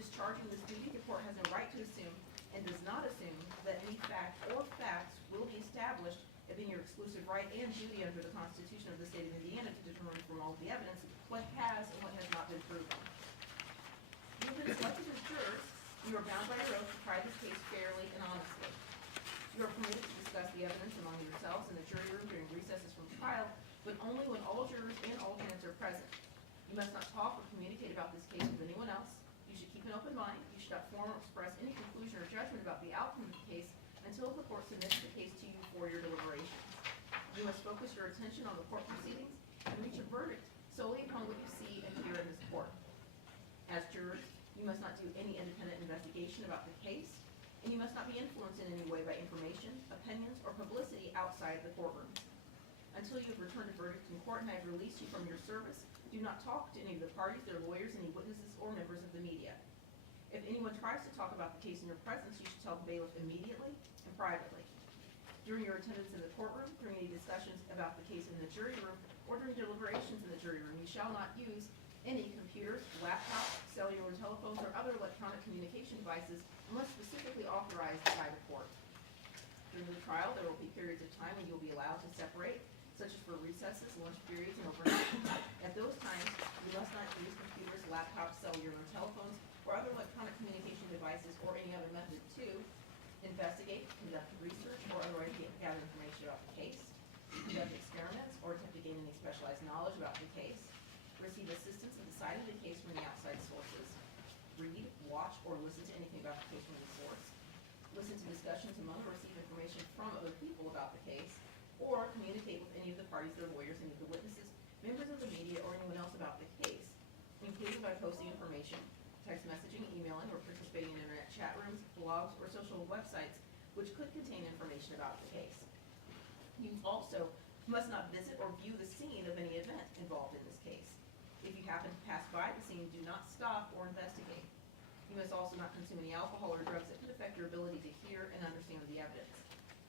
discharging this duty, the court has a right to assume and does not assume that any fact or facts will be established as being your exclusive right and duty under the Constitution of the state of Indiana to determine from all of the evidence what has and what has not been proven. You have been selected as jurors. You are bound by your oath to try this case fairly and honestly. You are permitted to discuss the evidence among yourselves in the jury room during recesses from trial, but only when all jurors and alternates are present. You must not talk or communicate about this case with anyone else. You should keep an open mind. You should not form or express any conclusion or judgment about the outcome of the case until the court submits the case to you for your deliberations. You must focus your attention on the court proceedings and reach a verdict solely upon what you see and hear in this court. As jurors, you must not do any independent investigation about the case, and you must not be influenced in any way by information, opinions, or publicity outside the courtroom. Until you have returned a verdict in court and I have released you from your service, do not talk to any of the parties, their lawyers, any witnesses, or members of the media. If anyone tries to talk about the case in your presence, you should tell the bailiff immediately and privately. During your attendance in the courtroom, during any discussions about the case in the jury room, or during deliberations in the jury room, you shall not use any computers, laptops, cellular telephones, or other electronic communication devices unless specifically authorized by the court. During the trial, there will be periods of time when you will be allowed to separate, such as for recesses, lunch periods, and overnight. At those times, you must not use computers, laptops, cellular telephones, or other electronic communication devices or any other method to investigate, conduct research, or otherwise gather information about the case, conduct experiments, or attempt to gain any specialized knowledge about the case, receive assistance in deciding the case from the outside sources, read, watch, or listen to anything about the case from the source, listen to discussions among or receive information from other people about the case, or communicate with any of the parties, their lawyers, any of the witnesses, members of the media, or anyone else about the case, including by posting information, text messaging, emailing, or participating in internet chat rooms, blogs, or social websites which could contain information about the case. You also must not visit or view the scene of any event involved in this case. If you happen to pass by the scene, do not stop or investigate. You must also not consume any alcohol or drugs that could affect your ability to hear and understand the evidence.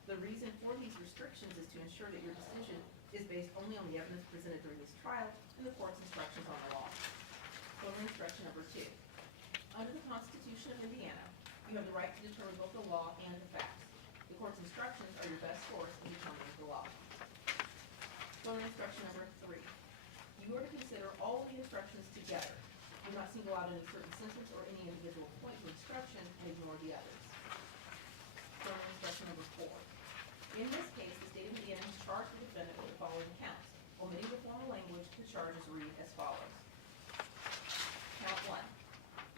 The reason for these restrictions is to ensure that your decision is based only on the evidence presented during this trial and the court's instructions on the law. Preliminary instruction number 2. Under the Constitution of Indiana, you have the right to determine both the law and the facts. The court's instructions are your best source in determining the law. Preliminary instruction number 3. You are to consider all of the instructions together. Do not single out any certain sentence or any individual point of instruction and ignore the others. Preliminary instruction number 4. In this case, the state of Indiana has charged the defendant with the following counts. Omitting the formal language, the charges read as follows. Count 1.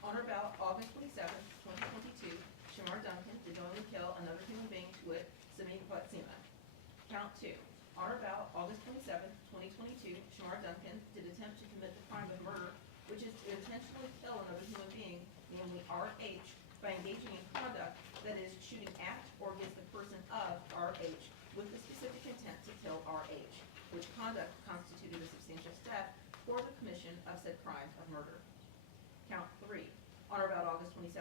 On or about August 27, 2022, Shamar Duncan did knowingly kill another human being, to wit, Simmie Poetsema. Count 2. On or about August 27, 2022, Shamar Duncan did attempt to commit the crime of murder, which is to intentionally kill another human being, namely RH, by engaging in conduct that is shooting at or against the person of RH with the specific intent to kill RH, which conduct constituted a substantial step for the commission of said crime of murder. Count 3. On or about August 27,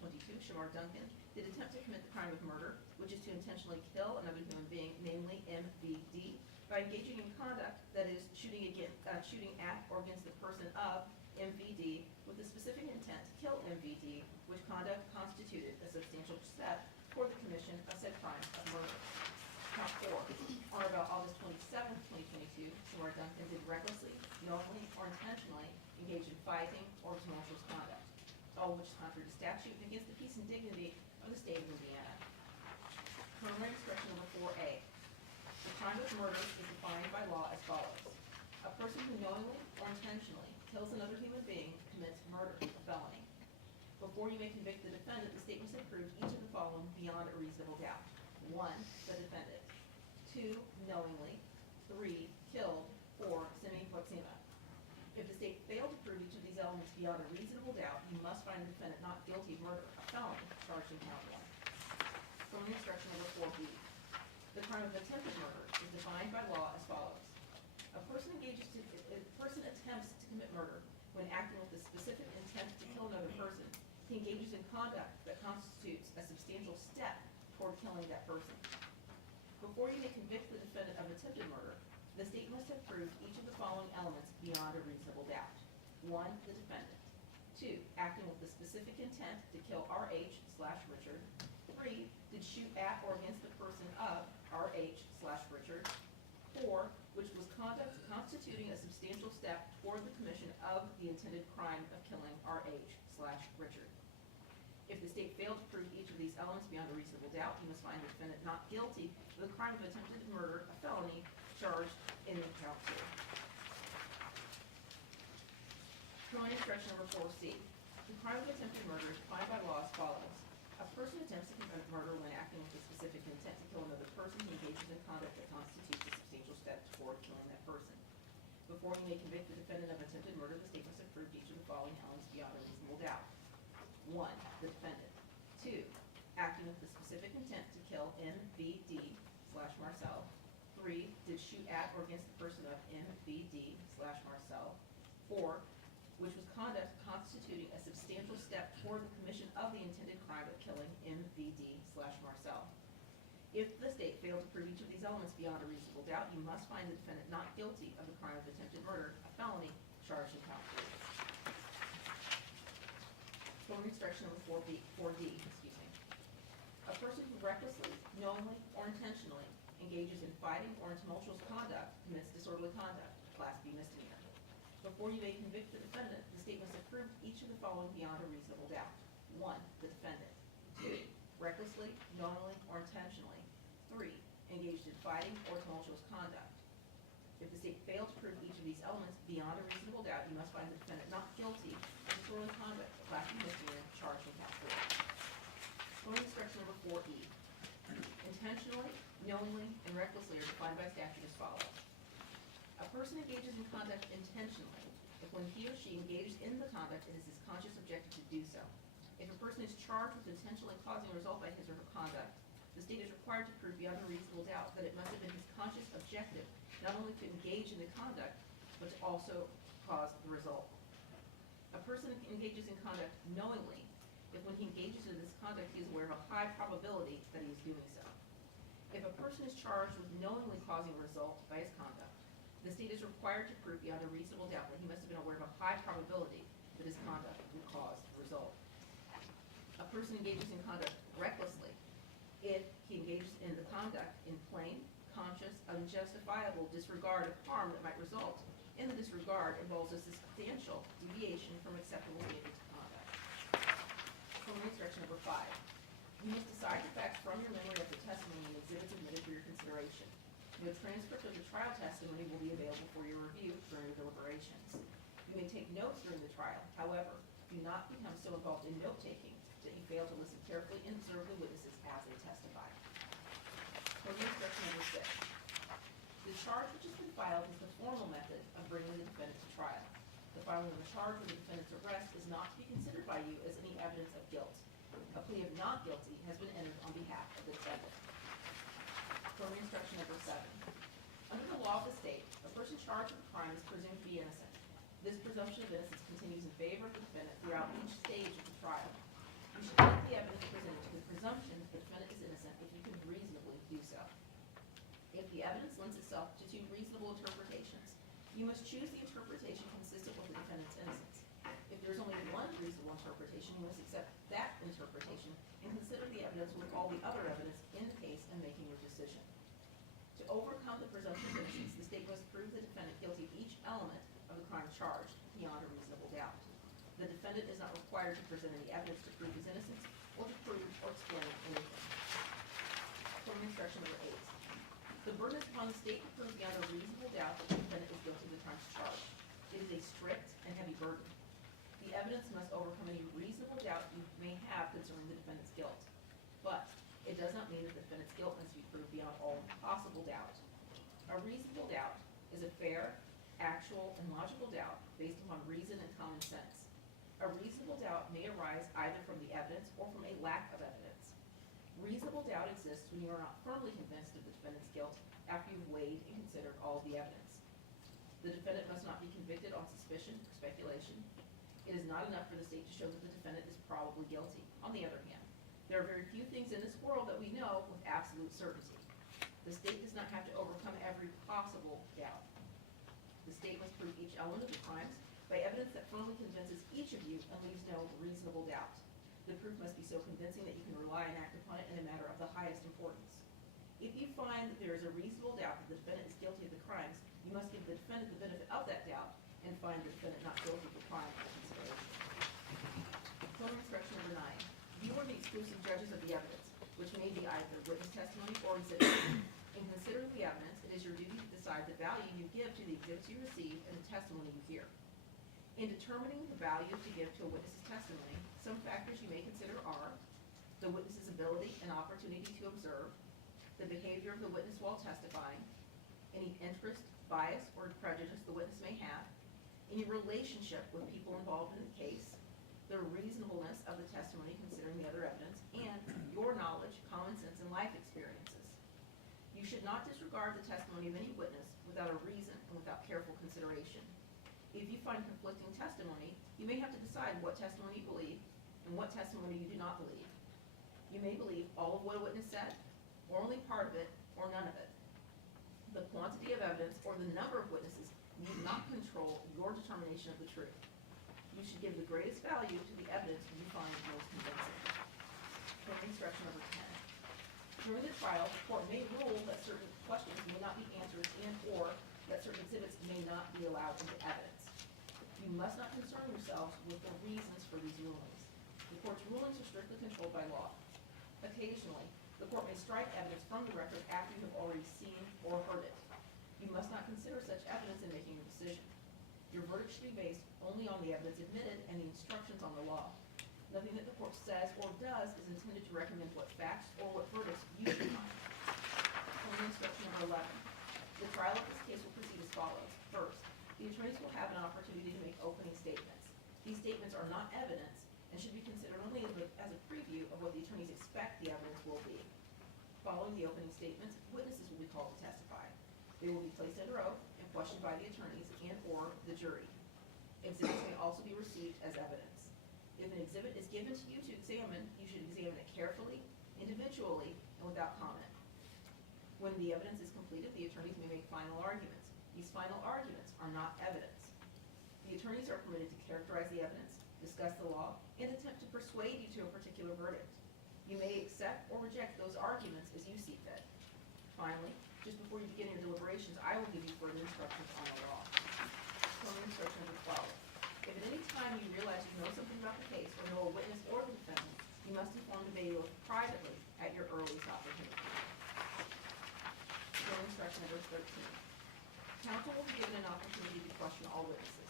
2022, Shamar Duncan did attempt to commit the crime of murder, which is to intentionally kill another human being, namely MVD, by engaging in conduct that is shooting at or against the person of MVD with the specific intent to kill MVD, which conduct constituted a substantial step for the commission of said crime of murder. Count 4. On or about August 27, 2022, Shamar Duncan did recklessly, knowingly, or intentionally engage in fighting or tumultuous conduct, all of which is contrary to statute and against the peace and dignity of the state of Indiana. Preliminary instruction number 4A. The crime of murder is defined by law as follows. A person who knowingly or intentionally kills another human being commits murder, a felony. Before you may convict the defendant, the state must have proved each of the following beyond a reasonable doubt. 1. The defendant. 2. Knowingly. 3. Killed. 4. Simmie Poetsema. If the state failed to prove each of these elements beyond a reasonable doubt, you must find the defendant not guilty of murder, a felony, charged in count 1. Preliminary instruction number 4B. The crime of attempted murder is defined by law as follows. A person attempts to commit murder when acting with the specific intent to kill another person. He engages in conduct that constitutes a substantial step toward killing that person. Before you may convict the defendant of attempted murder, the state must have proved each of the following elements beyond a reasonable doubt. 1. The defendant. 2. 2, acting with the specific intent to kill RH/Richard. 3, did shoot at or against the person of RH/Richard. 4, which was conduct constituting a substantial step toward the commission of the intended crime of killing RH/Richard. If the state failed to prove each of these elements beyond a reasonable doubt, you must find the defendant not guilty of the crime of attempted murder, a felony, charged in count 2. Drawing instruction number 4C. The crime of attempted murder is defined by law as follows. A person attempts to commit murder when acting with a specific intent to kill another person who engages in conduct that constitutes a substantial step toward killing that person. Before you may convict the defendant of attempted murder, the state must have proved each of the following elements beyond a reasonable doubt. 1, the defendant. 2, acting with the specific intent to kill MVD/Marcel. 3, did shoot at or against the person of MVD/Marcel. 4, which was conduct constituting a substantial step toward the commission of the intended crime of killing MVD/Marcel. If the state failed to prove each of these elements beyond a reasonable doubt, you must find the defendant not guilty of the crime of attempted murder, a felony, charged in count 3. Going instruction number 4D. A person who recklessly, knowingly, or intentionally engages in fighting or in tumultuous conduct commits disorderly conduct, Class B misdemeanor. Before you may convict the defendant, the state must have proved each of the following beyond a reasonable doubt. 1, the defendant. 2, recklessly, knowingly, or intentionally. 3, engaged in fighting or tumultuous conduct. If the state failed to prove each of these elements beyond a reasonable doubt, you must find the defendant not guilty of disorderly conduct, Class B misdemeanor, charged in count 4. Going instruction number 4E. Intentionally, knowingly, and recklessly are defined by statute as follows. A person engages in conduct intentionally if when he or she engages in the conduct it is his conscious objective to do so. If a person is charged with intentionally causing a result by his or her conduct, the state is required to prove beyond a reasonable doubt that it must have been his conscious objective not only to engage in the conduct, but to also cause the result. A person engages in conduct knowingly if when he engages in this conduct he is aware of a high probability that he is doing so. If a person is charged with knowingly causing a result by his conduct, the state is required to prove beyond a reasonable doubt that he must have been aware of a high probability that his conduct would cause the result. A person engages in conduct recklessly if he engages in the conduct in plain, conscious, unjustifiable disregard of harm that might result, and the disregard involves a substantial deviation from acceptable standards of conduct. Summary instruction number 5. You must decide the facts from your memory of the testimony and exhibits admitted for your consideration. No transcript of the trial testimony will be available for your review during the deliberations. You may take notes during the trial. However, do not become so involved in note-taking that you fail to listen carefully and observe the witnesses as they testify. Summary instruction number 6. The charge which has been filed is the formal method of bringing the defendant to trial. The filing of a charge with the defendant's arrest is not to be considered by you as any evidence of guilt. A plea of not guilty has been entered on behalf of the defendant. Summary instruction number 7. Under the law of the state, a person charged with a crime is presumed to be innocent. This presumption of innocence continues in favor of the defendant throughout each stage of the trial. You should limit the evidence presented to the presumption that the defendant is innocent if you can reasonably do so. If the evidence lends itself to 2 reasonable interpretations, you must choose the interpretation consistent with the defendant's innocence. If there is only one reasonable interpretation, you must accept that interpretation and consider the evidence with all the other evidence in the case in making your decision. To overcome the presumption of innocence, the state must prove the defendant guilty of each element of the crime charged beyond a reasonable doubt. The defendant is not required to present any evidence to prove his innocence or to prove or explain anything. Summary instruction number 8. The burden is upon the state to prove beyond a reasonable doubt that the defendant is guilty of the crimes charged. It is a strict and heavy burden. The evidence must overcome any reasonable doubt you may have concerning the defendant's guilt. But it does not mean that the defendant's guilt must be proved beyond all possible doubt. A reasonable doubt is a fair, actual, and logical doubt based upon reason and common sense. A reasonable doubt may arise either from the evidence or from a lack of evidence. Reasonable doubt exists when you are not firmly convinced of the defendant's guilt after you've weighed and considered all of the evidence. The defendant must not be convicted on suspicion or speculation. It is not enough for the state to show that the defendant is probably guilty. On the other hand, there are very few things in this world that we know with absolute certainty. The state does not have to overcome every possible doubt. The state must prove each element of the crimes by evidence that firmly convinces each of you and leaves no reasonable doubt. The proof must be so convincing that you can rely and act upon it in a matter of the highest importance. If you find that there is a reasonable doubt that the defendant is guilty of the crimes, you must give the defendant the benefit of that doubt and find the defendant not guilty of the crime for consideration. Code instruction number 9. You are the exclusive judges of the evidence, which may be either witness testimony or exhibit. In considering the evidence, it is your duty to decide the value you give to the exhibits you receive and the testimony you hear. In determining the value to give to a witness's testimony, some factors you may consider are the witness's ability and opportunity to observe, the behavior of the witness while testifying, any interest, bias, or prejudice the witness may have, any relationship with people involved in the case, the reasonableness of the testimony considering the other evidence, and your knowledge, common sense, and life experiences. You should not disregard the testimony of any witness without a reason and without careful consideration. If you find conflicting testimony, you may have to decide what testimony you believe and what testimony you do not believe. You may believe all of what a witness said, or only part of it, or none of it. The quantity of evidence or the number of witnesses need not control your determination of the truth. You should give the greatest value to the evidence you find most convincing. Code instruction number 10. During the trial, the court may rule that certain questions may not be answered and or that certain exhibits may not be allowed into evidence. You must not concern yourselves with the reasons for these rulings. The court's rulings are strictly controlled by law. Occasionally, the court may strike evidence from the record after you have already seen or heard it. You must not consider such evidence in making your decision. Your verdict should be based only on the evidence admitted and the instructions on the law. Nothing that the court says or does is intended to recommend what facts or what verdicts you should find. Code instruction number 11. The trial of this case will proceed as follows. First, the attorneys will have an opportunity to make opening statements. These statements are not evidence and should be considered only as a preview of what the attorneys expect the evidence will be. Following the opening statements, witnesses will be called to testify. They will be placed under oath and questioned by the attorneys and or the jury. Exhibits may also be received as evidence. If an exhibit is given to you to examine, you should examine it carefully, individually, and without comment. When the evidence is completed, the attorneys may make final arguments. These final arguments are not evidence. The attorneys are permitted to characterize the evidence, discuss the law, and attempt to persuade you to a particular verdict. You may accept or reject those arguments as you see fit. Finally, just before you begin your deliberations, I will give you further instructions on the law. Code instruction number 12. If at any time you realize you know something about the case or know a witness or the defendant, you must inform the bailiff privately at your earliest opportunity. Code instruction number 13. Counsel will be given an opportunity to question all witnesses.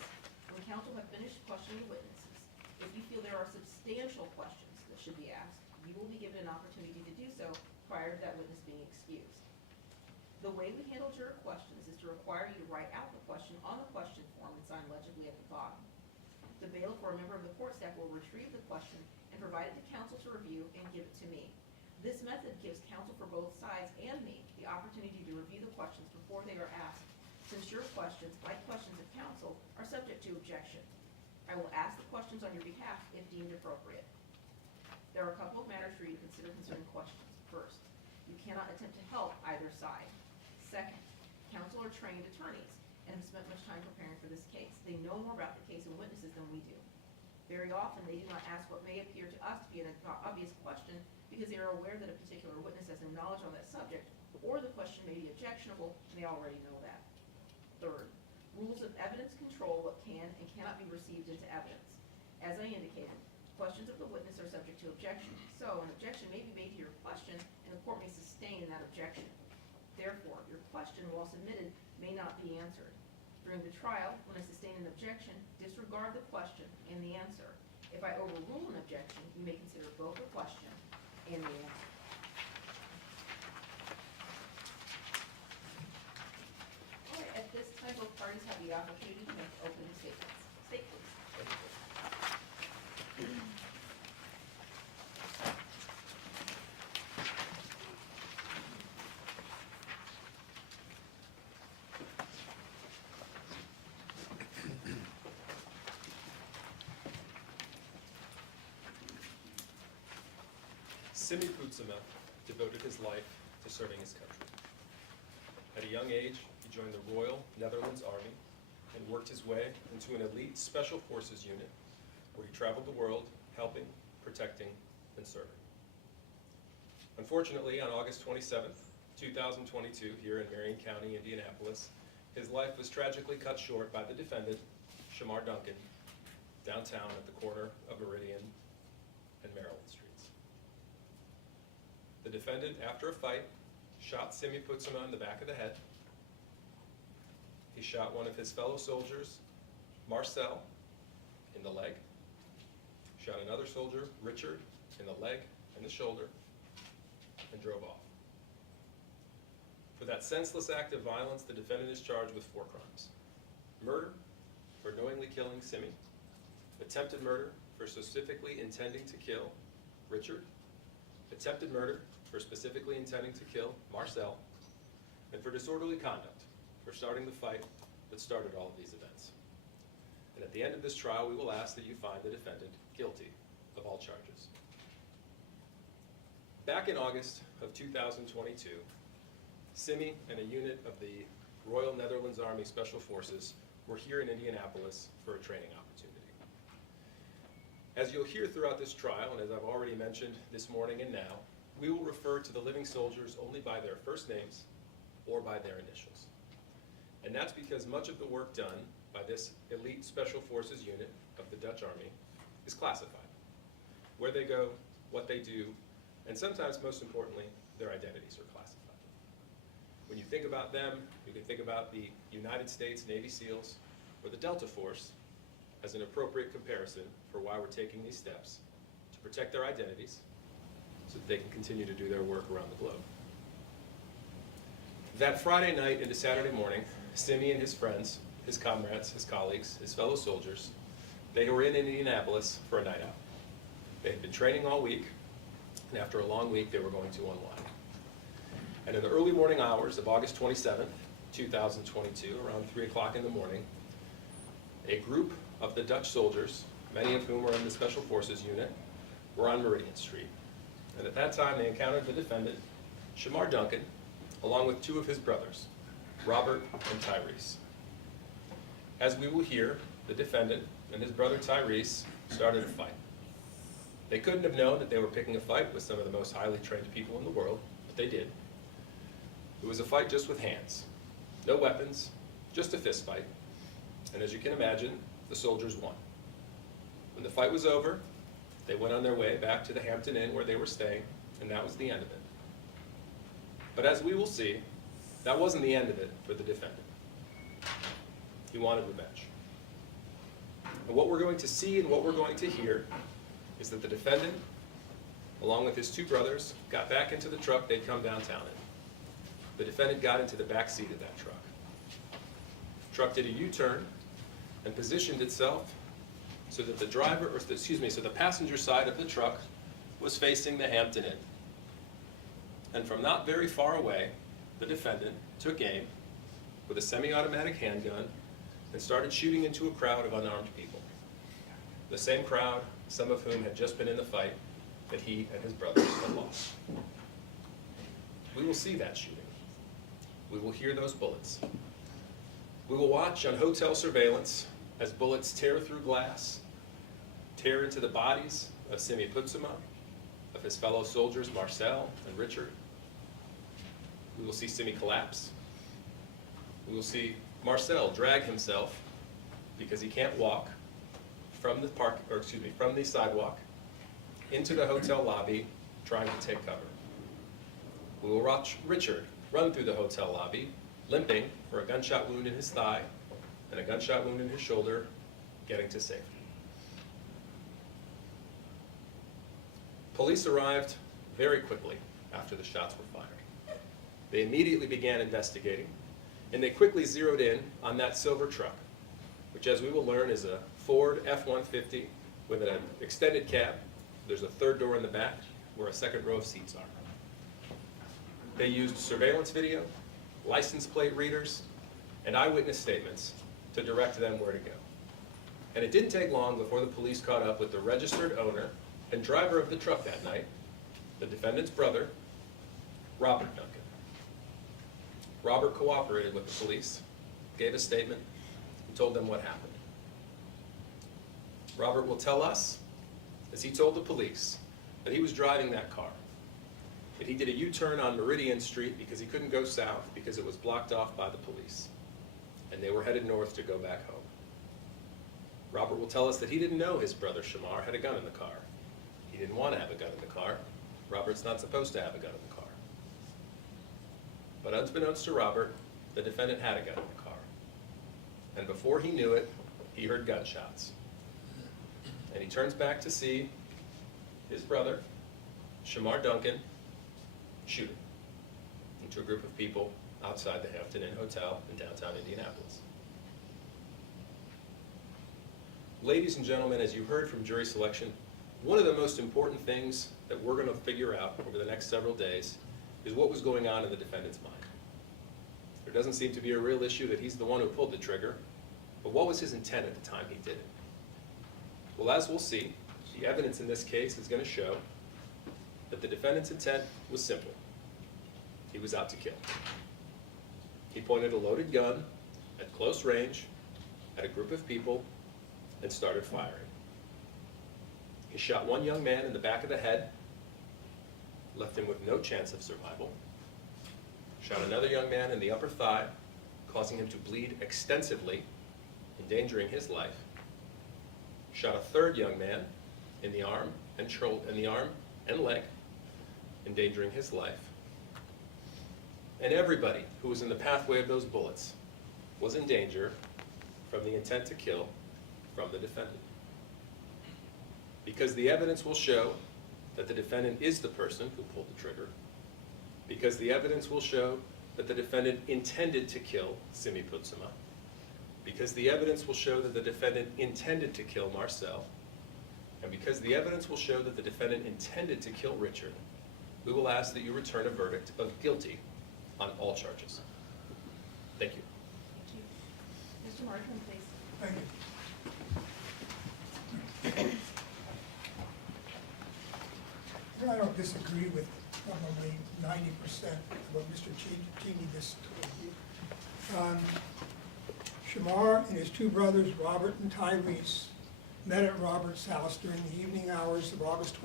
When counsel have finished questioning witnesses, if you feel there are substantial questions that should be asked, you will be given an opportunity to do so prior to that witness being excused. The way we handle juror questions is to require you to write out the question on the question form and sign legibly at the bottom. The bailiff or a member of the court staff will retrieve the question and provide it to counsel to review and give it to me. This method gives counsel for both sides and me the opportunity to review the questions before they are asked, since your questions, like questions of counsel, are subject to objection. I will ask the questions on your behalf if deemed appropriate. There are a couple of matters for you to consider concerning questions. First, you cannot attempt to help either side. Second, counsel are trained attorneys and have spent much time preparing for this case. They know more about the case and witnesses than we do. Very often, they do not ask what may appear to us to be an obvious question because they are aware that a particular witness has no knowledge on that subject, or the question may be objectionable and they already know that. Third, rules of evidence control what can and cannot be received into evidence. As I indicated, questions of the witness are subject to objection, so an objection may be made to your question and the court may sustain that objection. Therefore, your question, while submitted, may not be answered. During the trial, when I sustain an objection, disregard the question and the answer. If I overrule an objection, you may consider both the question and the answer. All right, at this time, both parties have the opportunity to make opening statements. State, please. Simmie Poetsema devoted his life to serving his country. At a young age, he joined the Royal Netherlands Army, and worked his way into an elite special forces unit where he traveled the world helping, protecting, and serving. Unfortunately, on August 27th, 2022, here in Marion County, Indianapolis, his life was tragically cut short by the defendant, Shamar Duncan, downtown at the corner of Meridian and Maryland Streets. The defendant, after a fight, shot Simmie Poetsema in the back of the head. He shot one of his fellow soldiers, Marcel, in the leg. Shot another soldier, Richard, in the leg and the shoulder, and drove off. For that senseless act of violence, the defendant is charged with 4 crimes. Murder for knowingly killing Simmie, attempted murder for specifically intending to kill Richard, attempted murder for specifically intending to kill Marcel, and for disorderly conduct for starting the fight that started all of these events. And at the end of this trial, we will ask that you find the defendant guilty of all charges. Back in August of 2022, Simmie and a unit of the Royal Netherlands Army Special Forces were here in Indianapolis for a training opportunity. As you'll hear throughout this trial, and as I've already mentioned this morning and now, we will refer to the living soldiers only by their first names or by their initials. And that's because much of the work done by this elite Special Forces unit of the Dutch Army is classified. Where they go, what they do, and sometimes, most importantly, their identities are classified. When you think about them, you can think about the United States Navy SEALs or the Delta Force as an appropriate comparison for why we're taking these steps to protect their identities so that they can continue to do their work around the globe. That Friday night into Saturday morning, Simmie and his friends, his comrades, his colleagues, his fellow soldiers, they were in Indianapolis for a night out. They had been training all week, and after a long week, they were going to unwind. And in the early morning hours of August 27th, 2022, around 3 o'clock in the morning, a group of the Dutch soldiers, many of whom were in the Special Forces unit, were on Meridian Street. And at that time, they encountered the defendant, Shamar Duncan, along with 2 of his brothers, Robert and Tyrese. As we will hear, the defendant and his brother Tyrese started a fight. They couldn't have known that they were picking a fight with some of the most highly trained people in the world, but they did. It was a fight just with hands. No weapons, just a fist fight. And as you can imagine, the soldiers won. When the fight was over, they went on their way back to the Hampton Inn where they were staying, and that was the end of it. But as we will see, that wasn't the end of it for the defendant. He wanted revenge. And what we're going to see and what we're going to hear is that the defendant, along with his 2 brothers, got back into the truck they'd come downtown in. The defendant got into the back seat of that truck. The truck did a U-turn and positioned itself so that the so the passenger side of the truck was facing the Hampton Inn. And from not very far away, the defendant took aim with a semi-automatic handgun and started shooting into a crowd of unarmed people. The same crowd, some of whom had just been in the fight that he and his brothers had lost. We will see that shooting. We will hear those bullets. We will watch on hotel surveillance as bullets tear through glass, tear into the bodies of Simmie Poetsema, of his fellow soldiers Marcel and Richard. We will see Simmie collapse. We will see Marcel drag himself, because he can't walk, from the sidewalk into the hotel lobby trying to take cover. We will watch Richard run through the hotel lobby, limping for a gunshot wound in his thigh and a gunshot wound in his shoulder, getting to safety. Police arrived very quickly after the shots were fired. They immediately began investigating, and they quickly zeroed in on that silver truck, which, as we will learn, is a Ford F-150 with an extended cab. There's a 3rd door in the back where a 2nd row of seats are. They used surveillance video, license plate readers, and eyewitness statements to direct them where to go. And it didn't take long before the police caught up with the registered owner and driver of the truck that night, the defendant's brother, Robert Duncan. Robert cooperated with the police, gave a statement, and told them what happened. Robert will tell us, as he told the police, that he was driving that car, that he did a U-turn on Meridian Street because he couldn't go south because it was blocked off by the police, and they were headed north to go back home. Robert will tell us that he didn't know his brother Shamar had a gun in the car. He didn't want to have a gun in the car. Robert's not supposed to have a gun in the car. But unbeknownst to Robert, the defendant had a gun in the car. And before he knew it, he heard gunshots. And he turns back to see his brother, Shamar Duncan, shooting into a group of people outside the Hampton Inn Hotel in downtown Indianapolis. Ladies and gentlemen, as you heard from jury selection, one of the most important things that we're going to figure out over the next several days is what was going on in the defendant's mind. There doesn't seem to be a real issue that he's the one who pulled the trigger, but what was his intent at the time he did it? Well, as we'll see, the evidence in this case is going to show that the defendant's intent was simple. He was out to kill. He pointed a loaded gun at close range at a group of people and started firing. He shot one young man in the back of the head, left him with no chance of survival. Shot another young man in the upper thigh, causing him to bleed extensively, endangering his life. Shot a third young man in the arm and leg, endangering his life. And everybody who was in the pathway of those bullets was in danger from the intent to kill from the defendant. Because the evidence will show that the defendant is the person who pulled the trigger, because the evidence will show that the defendant intended to kill Simmie Poetsema, because the evidence will show that the defendant intended to kill Marcel, and because the evidence will show that the defendant intended to kill Richard, we will ask that you return a verdict of guilty on all charges. Thank you. Thank you. Mr. Martin, please. Thank you. I don't disagree with probably 90% of what Mr. Cheney just told you. Shamar and his two brothers, Robert and Tyrese, met at Robert's house during the evening hours of August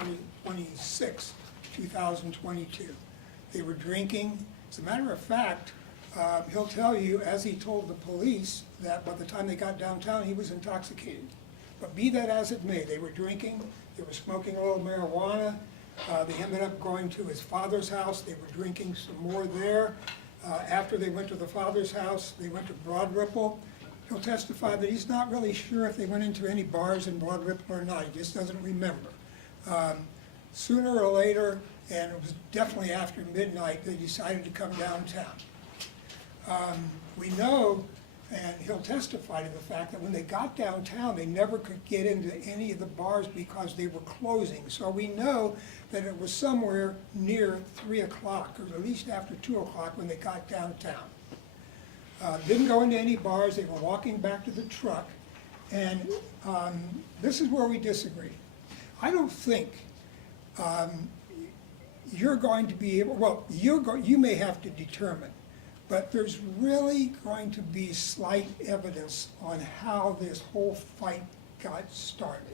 26, 2022. They were drinking. As a matter of fact, he'll tell you, as he told the police, that by the time they got downtown, he was intoxicated. But be that as it may, they were drinking, they were smoking a little marijuana. They ended up going to his father's house. They were drinking some more there. After they went to the father's house, they went to Broad Ripple. He'll testify that he's not really sure if they went into any bars in Broad Ripple or not. He just doesn't remember. Sooner or later, and it was definitely after midnight, they decided to come downtown. We know, and he'll testify to the fact that when they got downtown, they never could get into any of the bars because they were closing. So we know that it was somewhere near 3 o'clock, or at least after 2 o'clock when they got downtown. Didn't go into any bars. They were walking back to the truck. And this is where we disagree. I don't think you're going to be able, well, you may have to determine, but there's really going to be slight evidence on how this whole fight got started.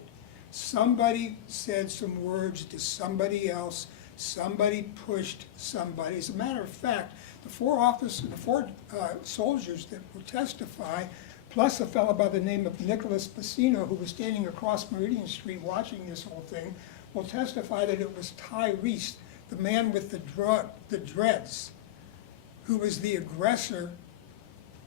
Somebody said some words to somebody else, somebody pushed somebody. As a matter of fact, the four soldiers that will testify, plus a fellow by the name of Nicholas Pacino, who was standing across Meridian Street watching this whole thing, will testify that it was Tyrese, the man with the dreads, who was the aggressor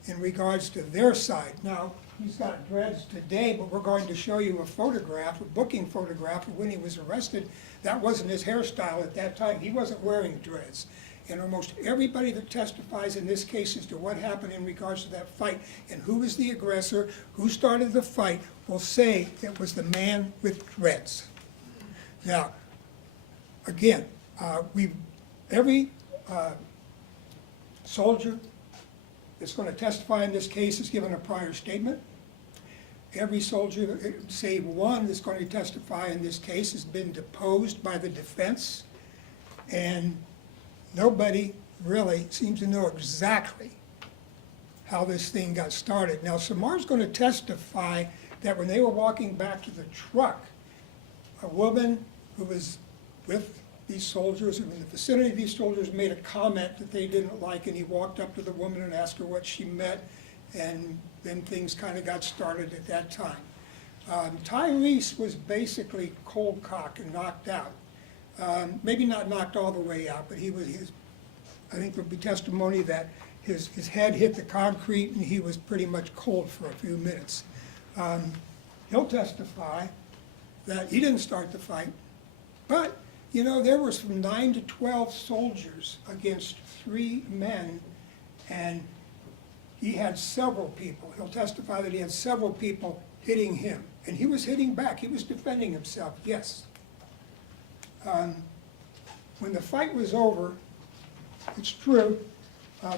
in regards to their side. Now, he's got dreads today, but we're going to show you a photograph, a booking photograph of when he was arrested. That wasn't his hairstyle at that time. He wasn't wearing dreads. And almost everybody that testifies in this case as to what happened in regards to that fight and who was the aggressor, who started the fight, will say it was the man with dreads. Now, again, every soldier that's going to testify in this case is given a prior statement. Every soldier, save one, that's going to testify in this case has been deposed by the defense, and nobody really seems to know exactly how this thing got started. Now, Shamar's going to testify that when they were walking back to the truck, a woman who was with these soldiers, in the vicinity of these soldiers, made a comment that they didn't like, and he walked up to the woman and asked her what she meant, and then things kind of got started at that time. Tyrese was basically cold cocked and knocked out. Maybe not knocked all the way out, but I think there'll be testimony that his head hit the concrete and he was pretty much cold for a few minutes. He'll testify that he didn't start the fight, but you know, there was from 9 to 12 soldiers against 3 men, and he had several people. He'll testify that he had several people hitting him, and he was hitting back. He was defending himself, yes. When the fight was over, it's true,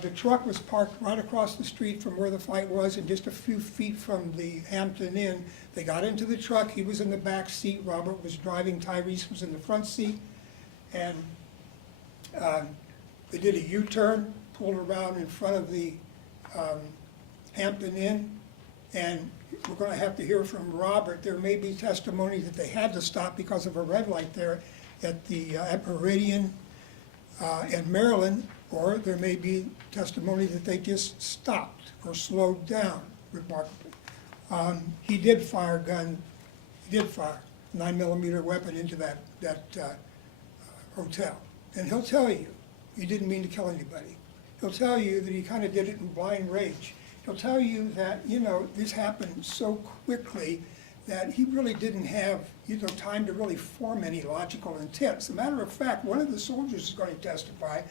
the truck was parked right across the street from where the fight was and just a few feet from the Hampton Inn. They got into the truck, he was in the back seat, Robert was driving, Tyrese was in the front seat, and they did a U-turn, pulled around in front of the Hampton Inn, and we're going to have to hear from Robert. There may be testimony that they had to stop because of a red light there at Meridian and Maryland, or there may be testimony that they just stopped or slowed down remarkably. He did fire a 9mm weapon into that hotel. And he'll tell you, he didn't mean to kill anybody. He'll tell you that he kind of did it in blind rage. He'll tell you that, you know, this happened so quickly that he really didn't have, you know, time to really form any logical intent. As a matter of fact, one of the soldiers is going to testify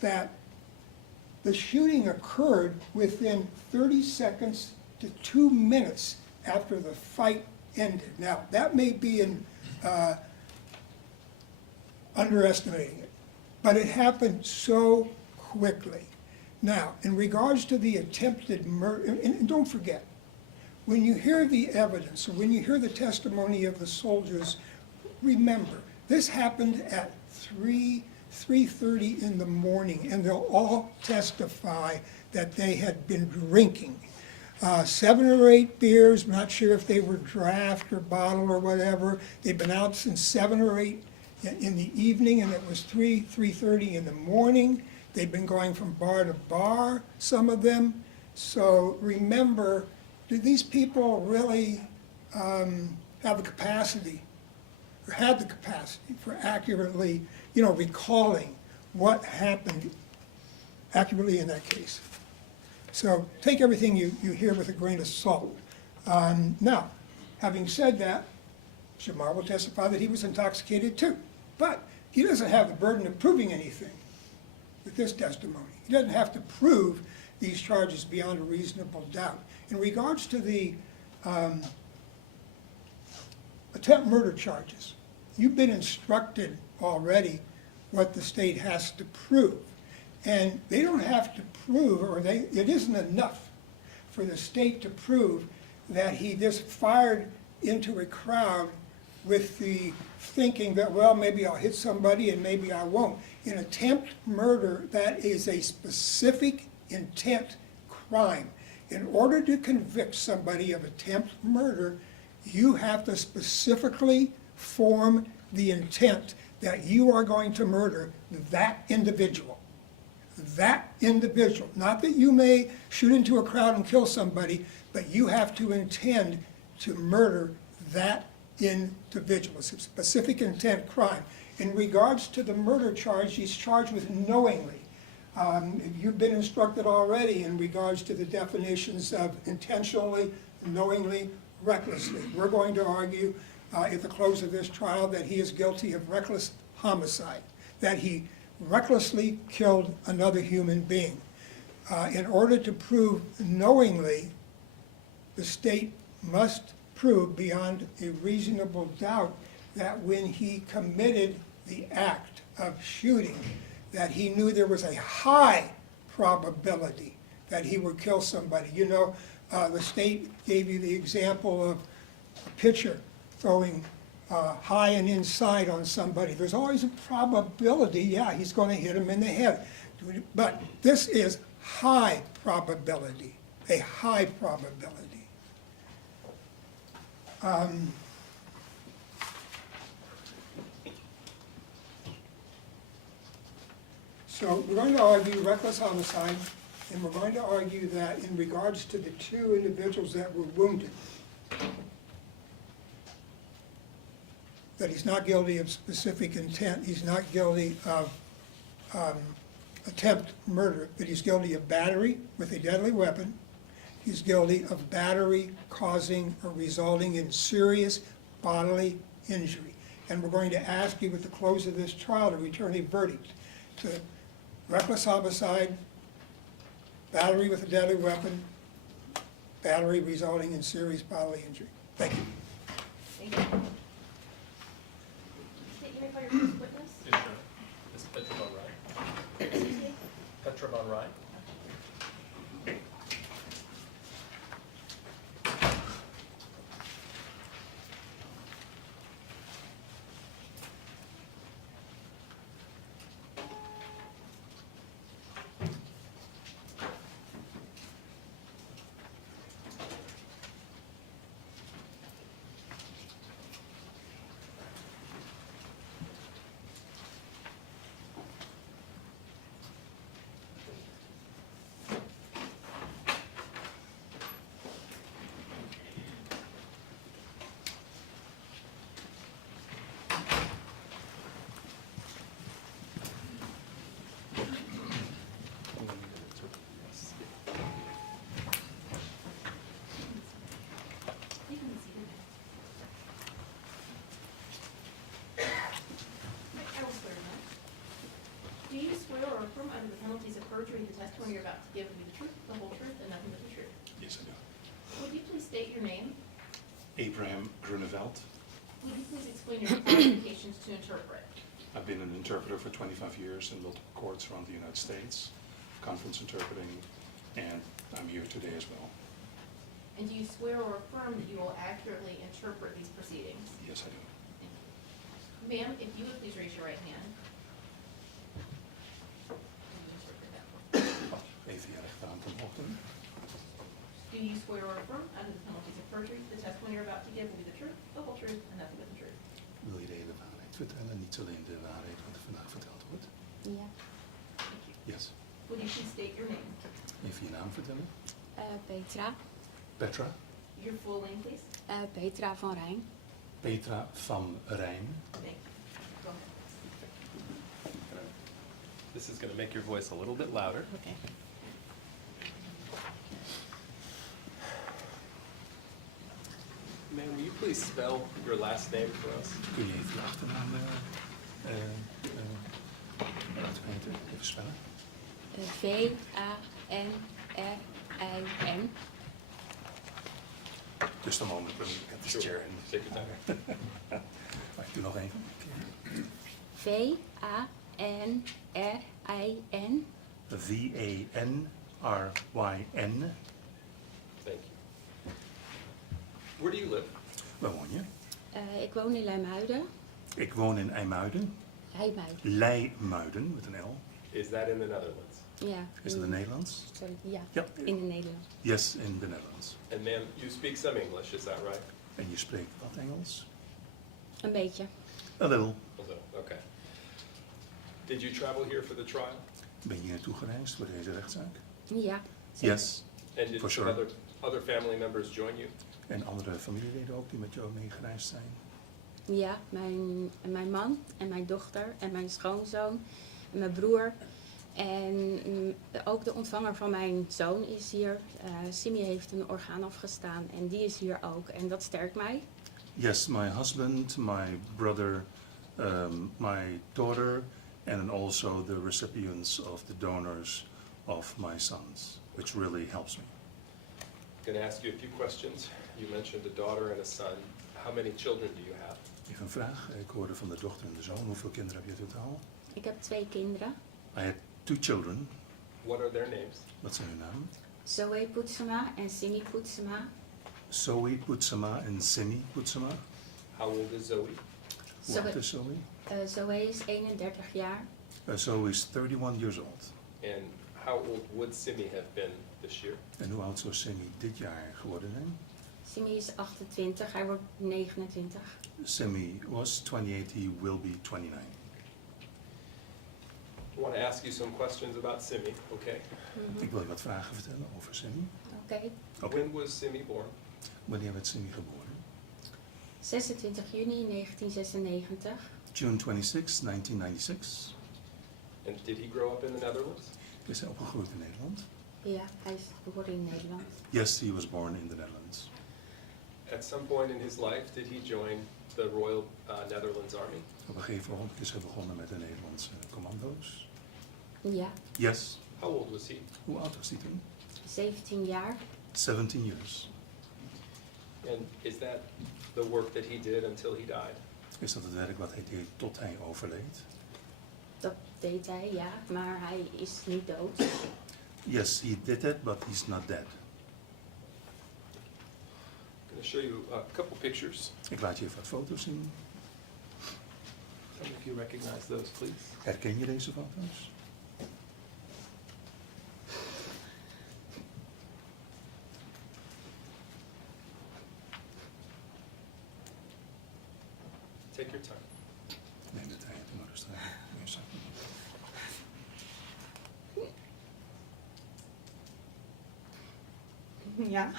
that the shooting occurred within 30 seconds to 2 minutes after the fight ended. Now, that may be underestimating it, but it happened so quickly. Now, in regards to the attempted murder, and don't forget, when you hear the evidence, or when you hear the testimony of the soldiers, remember, this happened at 3:30 in the morning, and they'll all testify that they had been drinking. 7 or 8 beers, not sure if they were draft or bottle or whatever. They'd been out since 7 or 8 in the evening, and it was 3:30 in the morning. They've been going from bar to bar, some of them. So remember, do these people really have the capacity, or had the capacity for accurately, you know, recalling what happened accurately in that case? So take everything you hear with a grain of salt. Now, having said that, Shamar will testify that he was intoxicated too, but he doesn't have the burden of proving anything with this testimony. He doesn't have to prove these charges beyond a reasonable doubt. In regards to the attempt murder charges, you've been instructed already what the state has to prove. And they don't have to prove, or it isn't enough for the state to prove that he just fired into a crowd with the thinking that, well, maybe I'll hit somebody and maybe I won't. In attempt murder, that is a specific intent crime. In order to convict somebody of attempt murder, you have to specifically form the intent that you are going to murder that individual. That individual. Not that you may shoot into a crowd and kill somebody, but you have to intend to murder that individual. It's a specific intent crime. In regards to the murder charge, he's charged with knowingly. You've been instructed already in regards to the definitions of intentionally, knowingly, recklessly. We're going to argue at the close of this trial that he is guilty of reckless homicide, that he recklessly killed another human being. In order to prove knowingly, the state must prove beyond a reasonable doubt that when he committed the act of shooting, that he knew there was a high probability that he would kill somebody. You know, the state gave you the example of a pitcher throwing high and inside on somebody. There's always a probability, yeah, he's going to hit him in the head. But this is high probability, a high probability. So we're going to argue reckless homicide, and we're going to argue that in regards to the two individuals that were wounded, that he's not guilty of specific intent, he's not guilty of attempt murder, but he's guilty of battery with a deadly weapon. He's guilty of battery causing or resulting in serious bodily injury. And we're going to ask you at the close of this trial to return a verdict to reckless homicide, battery with a deadly weapon, battery resulting in serious bodily injury. Thank you. Thank you. State your name for your first witness. Yes, sir. Ms. Petra Von Ryan. Excuse me? Petra Von Ryan. You can be seated. I will swear now. Do you swear or affirm under the penalties of perjury the testimony you're about to give will be the truth, the whole truth, and nothing but the truth? Yes, I do. Would you please state your name? Abraham Grunewald. Would you please explain your qualifications to interpret? I've been an interpreter for 25 years in multiple courts around the United States, conference interpreting, and I'm here today as well. And do you swear or affirm that you will accurately interpret these proceedings? Yes, I do. Thank you. Ma'am, if you would please raise your right hand. Even je rechterhand omhoog doen. Do you swear or affirm under the penalties of perjury the testimony you're about to give will be the truth, the whole truth, and nothing but the truth? Wil je de hele waarheid vertellen, niet alleen de waarheid wat er vandaag verteld wordt? Ja. Thank you. Yes. Would you please state your name? Even je naam vertellen. Petra. Petra. Your full name, please? Petra van Rijn. Petra van Rijn. Thank you. Go ahead. This is going to make your voice a little bit louder. Okay. Ma'am, will you please spell your last name for us? Kun je even je achternaam laten weten? Even spellen. V-A-N-R-I-N. Just a moment, let me get this chair in. Take your time. Maar ik doe nog even. V-A-N-R-I-N. V-A-N-R-Y-N. Thank you. Where do you live? Waar woon je? Ik woon in Leimuiden. Ik woon in IJmuiden. Leimuiden. Leimuiden, met een L. Is that in the Netherlands? Ja. Is dat in Nederlands? Sorry, ja. Ja. In het Nederlands. Yes, in the Netherlands. And ma'am, you speak some English, is that right? En je spreekt wat Engels? Een beetje. A little. Also, okay. Did you travel here for the trial? Ben je hier naartoe gereisd voor deze rechtszaak? Ja. Yes. And did For sure. other family members join you? En andere familieleden ook die met jou meegereisd zijn? Ja, mijn man en mijn dochter en mijn schoonzoon en mijn broer. En ook de ontvanger van mijn zoon is hier. Simmie heeft een orgaan afgestaan en die is hier ook. En dat sterkt mij. Yes, my husband, my brother, my daughter, and also the recipients of the donors of my sons, which really helps me. I'm going to ask you a few questions. You mentioned a daughter and a son. How many children do you have? Even een vraag. Ik hoorde van de dochter en de zoon. Hoeveel kinderen heb je totaal? Ik heb 2 kinderen. I had 2 children. What are their names? Wat zijn hun namen? Zoe Poetsema en Simmie Poetsema. Zoe Poetsema en Simmie Poetsema. How old is Zoe? Hoe oud is Zoe? Zoe is 31 jaar. Zoe is 31 years old. And how old would Simmie have been this year? En hoe oud zou Simmie dit jaar geworden zijn? Simmie is 28, hij wordt 29. Simmie was 28, he will be 29. I want to ask you some questions about Simmie, okay? Ik wil je wat vragen vertellen over Simmie. Oké. When was Simmie born? Wanneer werd Simmie geboren? 26 juni 1996. June 26, 1996. And did he grow up in the Netherlands? Is hij opgegroeid in Nederland? Ja, hij is geboren in Nederland. Yes, he was born in the Netherlands. At some point in his life, did he join the Royal Netherlands Army? Op een gegeven moment is hij begonnen met de Nederlandse commando's. Ja, Yes. How old was he? Hoe oud was hij toen? 17 jaar. 17 years. And is that the work that he did until he died? Is dat het werk wat hij deed tot hij overleed? Dat deed hij, ja, maar hij is niet dood. Yes, he did that, but he's not dead. I'm going to show you a couple pictures. Ik laat je even wat foto's zien. Tell me if you recognize those, please. Herken je deze foto's? Take your time. Neem de tijd en rustig aan. Ja.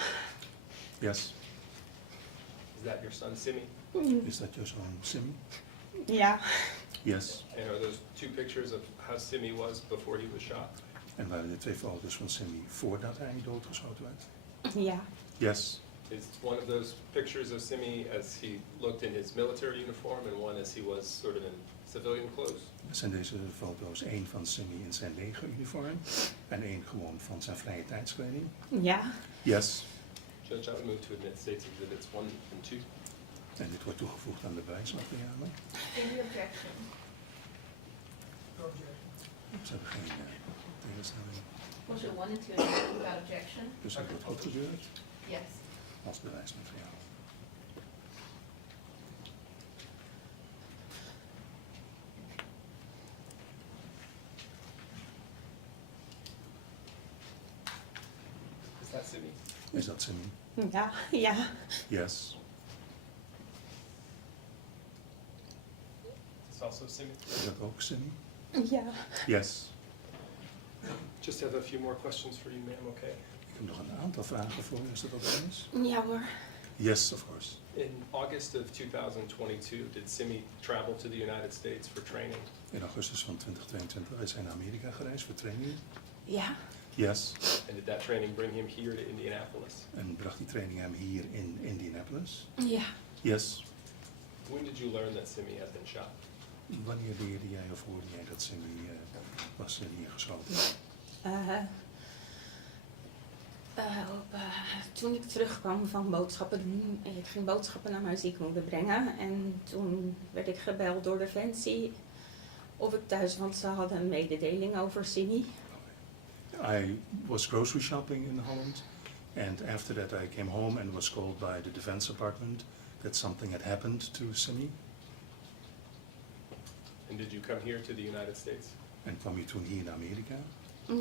Yes. Is that your son, Simmie? Is dat je zoon Simmie? Ja. Yes. And are those two pictures of how Simmie was before he was shot? En waren er twee foto's van Simmie voordat hij doodgeschoten werd? Ja. Yes. Is one of those pictures of Simmie as he looked in his military uniform and one as he was sort of in civilian clothes? Zijn deze foto's één van Simmie in zijn legeruniform en één gewoon van zijn vrije tijdskleding? Ja. Yes. Judge, I would move to admit States Exhibits 1 and 2. En dit wordt toegevoegd aan de bewijsmaterialen. Any objection? Ze hebben geen tegenstelling. Motion 1 and 2 admitted without objection? Dus dat wordt goedgekeurd Yes. als bewijsmateriaal. Is that Simmie? Is dat Simmie? Ja. Ja. Yes. Is this also Simmie? Is dat ook Simmie? Ja. Yes. Just have a few more questions for you, ma'am, okay? Ik heb nog een aantal vragen voor u, als dat oké is. Ja hoor. Yes, of course. In August of 2022, did Simmie travel to the United States for training? In augustus van 2022 is hij naar Amerika gereisd voor training. Ja. Yes. And did that training bring him here to Indianapolis? En bracht die training hem hier in Indianapolis? Ja. Yes. When did you learn that Simmie had been shot? Wanneer leerde jij of hoorde jij dat Simmie was neergeschoten? Toen ik terugkwam van boodschappen doen, ik ging boodschappen naar mijn ziekmoeder brengen. En toen werd ik gebeld door Defensie of ik thuis, want ze hadden een mededeling over Simmie. I was grocery shopping in Holland, and after that I came home and was called by the Defense Department that something had happened to Simmie. And did you come here to the United States? En kwam je toen hier naar Amerika?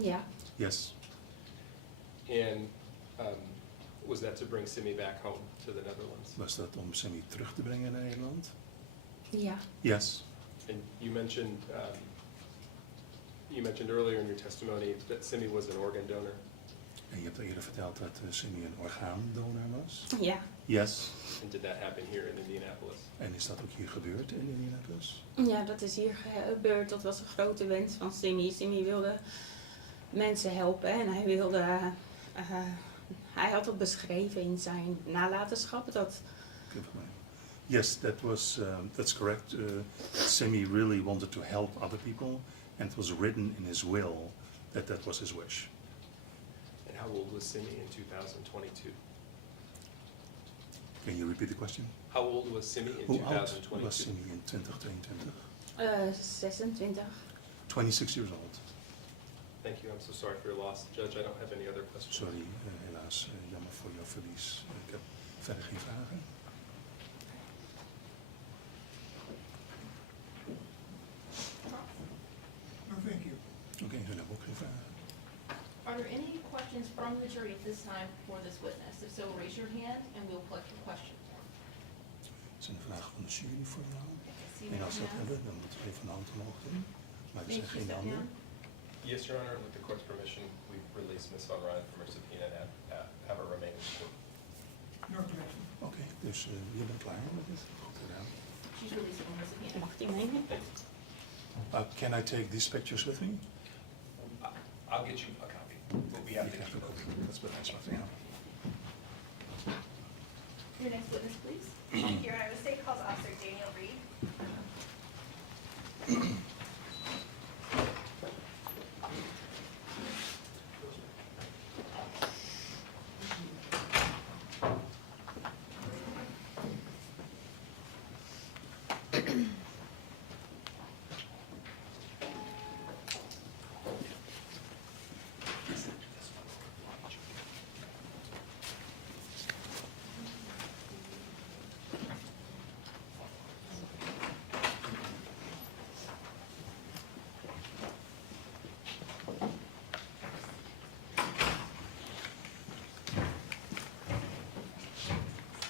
Ja. Yes. And was that to bring Simmie back home to the Netherlands? Was dat om Simmie terug te brengen naar Nederland? Ja. Yes. And you mentioned earlier in your testimony that Simmie was an organ donor. En je hebt eerder verteld dat Simmie een orgaandonor was? Ja. Yes. And did that happen here in Indianapolis? En is dat ook hier gebeurd in Indianapolis? Ja, dat is hier gebeurd. Dat was een grote wens van Simmie. Simmie wilde mensen helpen en hij wilde... hij had het beschreven in zijn nalatenschap dat... Yes, that's correct. Simmie really wanted to help other people, and it was written in his will that was his wish. And how old was Simmie in 2022? Can you repeat the question? How old was Simmie in Hoe oud 2022? was Simmie in 2022? 26. 26 years old. Thank you. I'm so sorry for your loss. Judge, I don't have any other questions. Sorry, helaas, jammer voor jouw verlies. Ik heb verder geen vragen. No, thank you. Oké, hun hebben ook geen vragen. from the jury at this time for this witness? If so, raise your hand and we'll collect your question. Het is een vraag van de jury voor jou. See En no als we dat hands? hebben, dan moeten we even een hand omhoog doen. Maar er Thank zijn you, geen step handen. down. Yes, Your Honor, with the court's permission, we release Ms. Van Ryn from her subpoena and have her remain in court. No objection. Oké, dus je bent klaar met dit? Goed gedaan. She's releasing on her subpoena. Mag die meenemen? Can I take these pictures with me? I'll get you a copy, but we have Je to krijgt keep ook those. dat is bewijsmateriaal. Your next witness, please. Your Honor, the state calls Officer Daniel Reed.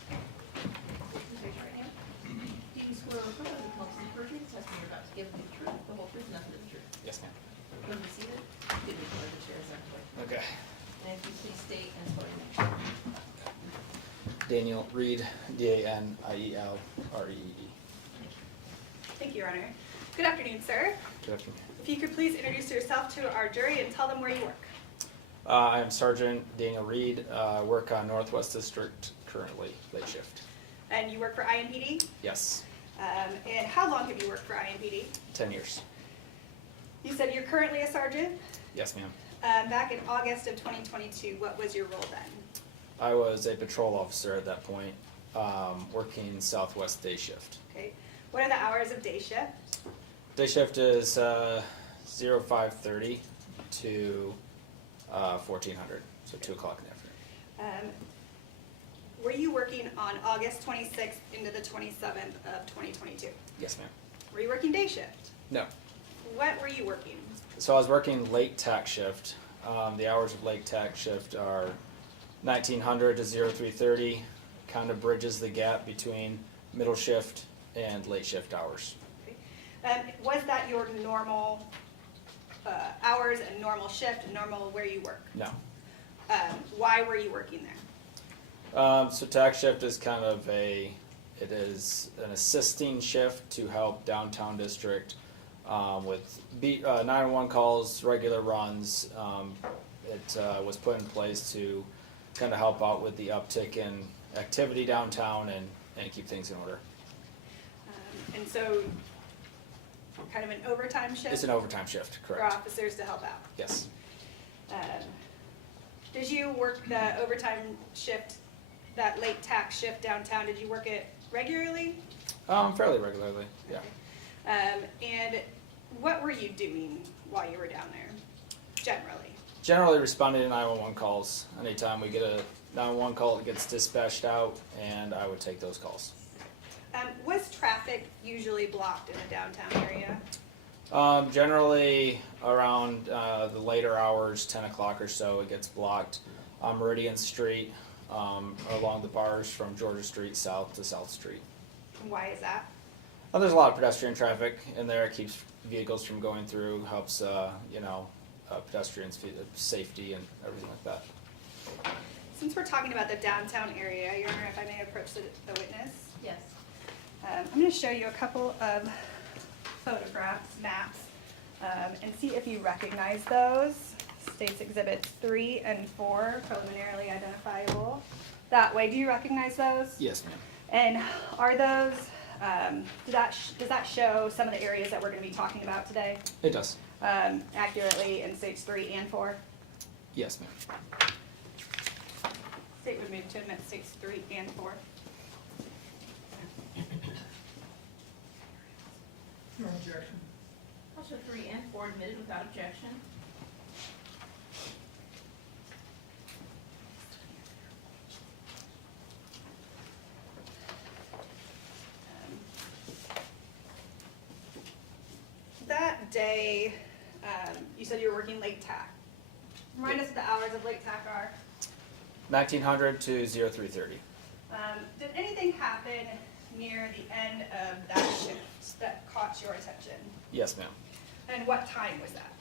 Please raise your right hand. Do you swear or affirm under the penalty of perjury the testimony you're about to give will be the truth, the whole truth, and nothing but the truth? Yes, ma'am. When you seated, give me the chair essentially. Okay. And if you please state and spell your name. Daniel Reed, D-A-N-I-E-L-R-E-E-D. Thank you, Your Honor. Good afternoon, sir. Good afternoon. If you could please introduce yourself to our jury and tell them where you work. I am Sergeant Daniel Reed. I work on Northwest District currently, late shift. And you work for IMPD? Yes, And how long have you worked for IMPD? 10 years. You said you're currently a sergeant. Yes, ma'am. Back in August of 2022, what was your role then? I was a patrol officer at that point, working Southwest day shift. Okay. What are the hours of day shift? Day shift is 05:30 to 1400, so 2 o'clock in the afternoon. Were you working on August 26th into the 27th of 2022? Yes, ma'am. Were you working day shift? No. What were you working? So I was working late tack shift. The hours of late tack shift are 1900 to 0330, kind of bridges the gap between middle shift and late shift hours. Was that your normal hours and normal shift and normal where you work? No. Why were you working there? So tack shift is kind of it is an assisting shift to help downtown district with 911 calls, regular runs. It was put in place to kind of help out with the uptick in activity downtown and keep things in order. And so, kind of an overtime shift? It's an overtime shift, For correct? officers to help out? Yes. Did you work the overtime shift, that late tax shift downtown, did you work it regularly? Fairly regularly, yeah. And what were you doing while you were down there, generally? Generally responding to 911 calls. Anytime we get a 911 call, it gets dispatched out, and I would take those calls. Was traffic usually blocked in the downtown area? Generally around the later hours, 10 o'clock or so, it gets blocked on Meridian Street, along the bars from Georgia Street south to South Street. And why is that? There's a lot of pedestrian traffic in there. It keeps vehicles from going through, helps pedestrians' safety and everything like that. Since we're talking about the downtown area, Your Honor, if I may approach the witness. Yes. I'm going to show you a couple of photographs, maps, and see if you recognize those. States Exhibits 3 and 4, preliminarily identifiable. That way, do you recognize those? Yes, ma'am. And are those, does that show some of the areas that we're going to be talking about today It does. accurately in States 3 and 4? Yes, ma'am. State would move to admit States 3 and 4. No objection. Also 3 and 4 admitted without objection. That day, you said you were working late tack. Remind us of the hours of late tack are. 1900 to 0330. Did anything happen near the end of that shift that caught your attention? Yes, ma'am. And what time was that?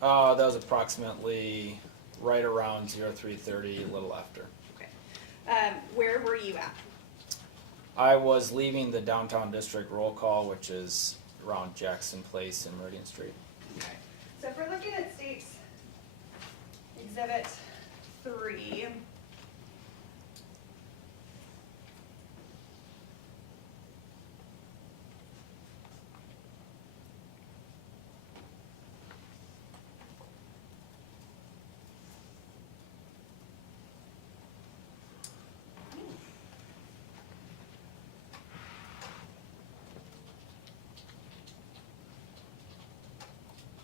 That was approximately right around 0330, a little after. Okay. Where were you at? I was leaving the downtown district roll call, which is around Jackson Place and Meridian Street. Okay. So if we're looking at States Exhibit 3,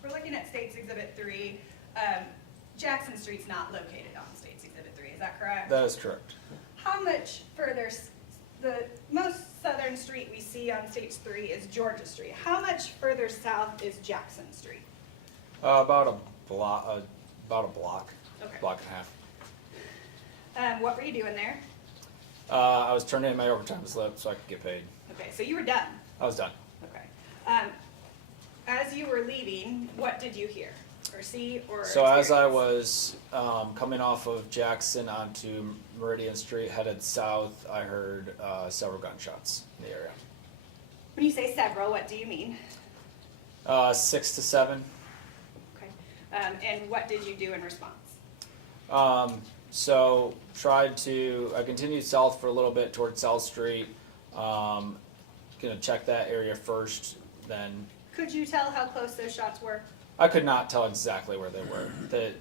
we're looking at States Exhibit 3. Jackson Street's not located on States Exhibit 3, is that correct? That is correct. How much further, the most southern street we see on States 3 is Georgia Street. How much further south is Jackson Street? About a block. Okay. Block and a half. What were you doing there? I was turning in my overtime slip so I could get paid. Okay, so you were done. I was done. Okay. As you were leaving, what did you hear or see or So as I experience? was coming off of Jackson onto Meridian Street, headed south, I heard several gunshots in the area. When you say several, what do you mean? 6 to 7. Okay. And what did you do in response? So I continued south for a little bit towards South Street. Gonna check that area first, then Could you tell how close those shots were? I could not tell exactly where they were.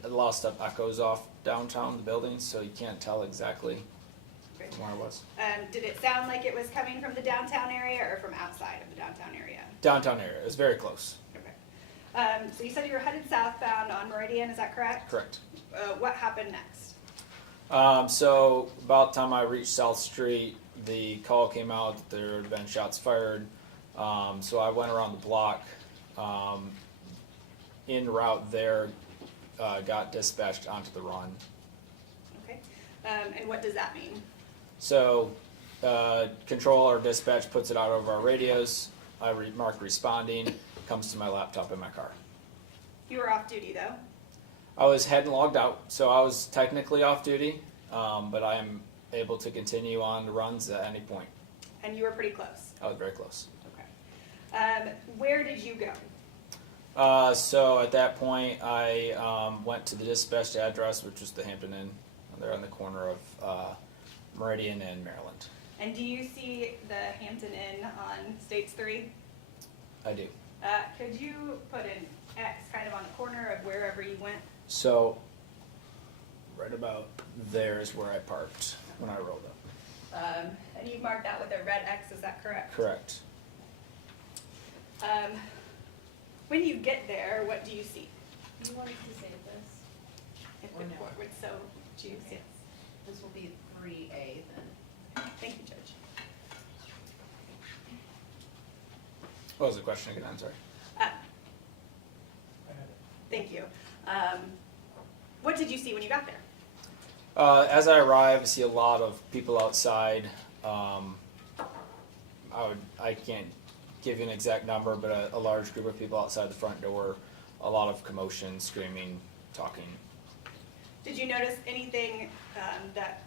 A lot of stuff echoes off downtown the buildings, so you can't tell exactly Okay. where I was. Did it sound like it was coming from the downtown area or from outside of the downtown area? Downtown area, it was very close. Okay. So you said you were headed southbound on Meridian, is that correct? Correct. What happened next? So about the time I reached South Street, the call came out that there had been shots fired. So I went around the block, en route there, got dispatched onto the run. Okay. And what does that mean? So, control or dispatch puts it out over our radios. I mark responding, comes to my laptop in my car. You were off duty though? I was head and logged out, so I was technically off duty, but I am able to continue on the runs at any point. And you were pretty close? I was very close. Okay. Where did you go? So at that point, I went to the dispatched address, which was the Hampton Inn. They're on the corner of Meridian and Maryland. And do you see the Hampton Inn on States 3? I do. Could you put an X kind of on the corner of wherever you went? So, right about there is where I parked when I rolled up. And you marked that with a red X, is that correct? Correct. When you get there, what do you see? Do you want us to save this? If Or the no? court would so choose, yes. This will be 3A then. Thank you, Judge. What was the question again? I'm sorry. Thank you. What did you see when you got there? As I arrive, I see a lot of people outside. I can't give you an exact number, but a large group of people outside the front door. A lot of commotion, screaming, talking. Did you notice anything that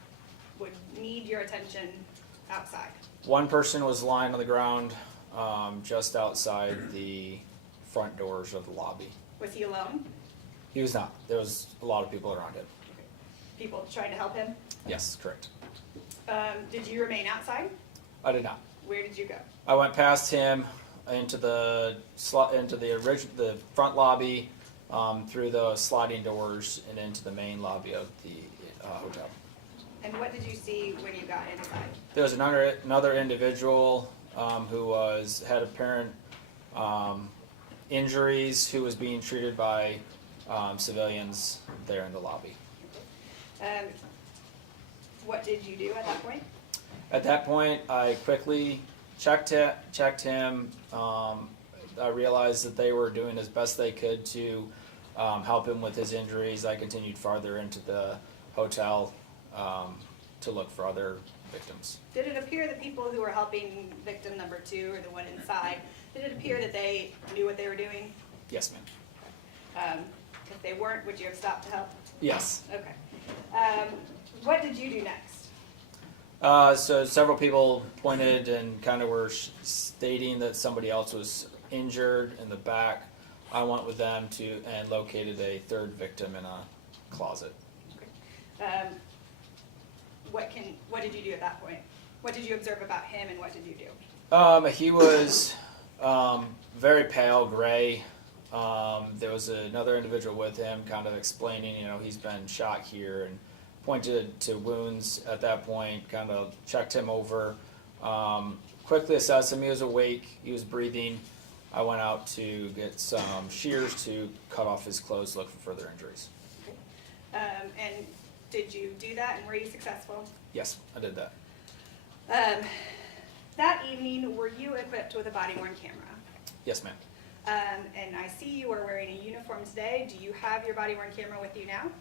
would need your attention outside? One person was lying on the ground just outside the front doors of the lobby. Was he alone? He was not. There was a lot of people around him. People trying to help him? Yes, correct. Did you remain outside? I did not. Where did you go? I went past him into the front lobby, through the sliding doors, and into the main lobby of the hotel. And what did you see when you got inside? There was another individual who had apparent injuries, who was being treated by civilians there in the lobby. What did you do at that point? At that point, I quickly checked him. I realized that they were doing as best they could to help him with his injuries. I continued farther into the hotel to look for other victims. Did it appear that people who were helping victim number 2 or the one inside, did it appear that they knew what they were doing? Yes, ma'am. If they weren't, would you have stopped to help? Yes. Okay. What did you do next? So several people pointed and kind of were stating that somebody else was injured in the back. I went with them and located a third victim in a closet. What did you do at that point? What did you observe about him, and what did you do? He was very pale, gray. There was another individual with him kind of explaining, he's been shot here, and pointed to wounds at that point, kind of checked him over, quickly assessed him. He was awake, he was breathing. I went out to get some shears to cut off his clothes, look for further injuries. And did you do that, and were you successful? Yes, I did that. That evening, were you equipped with a body-worn camera? Yes, ma'am. And I see you are wearing a uniform today. Do you have your body-worn camera with you now?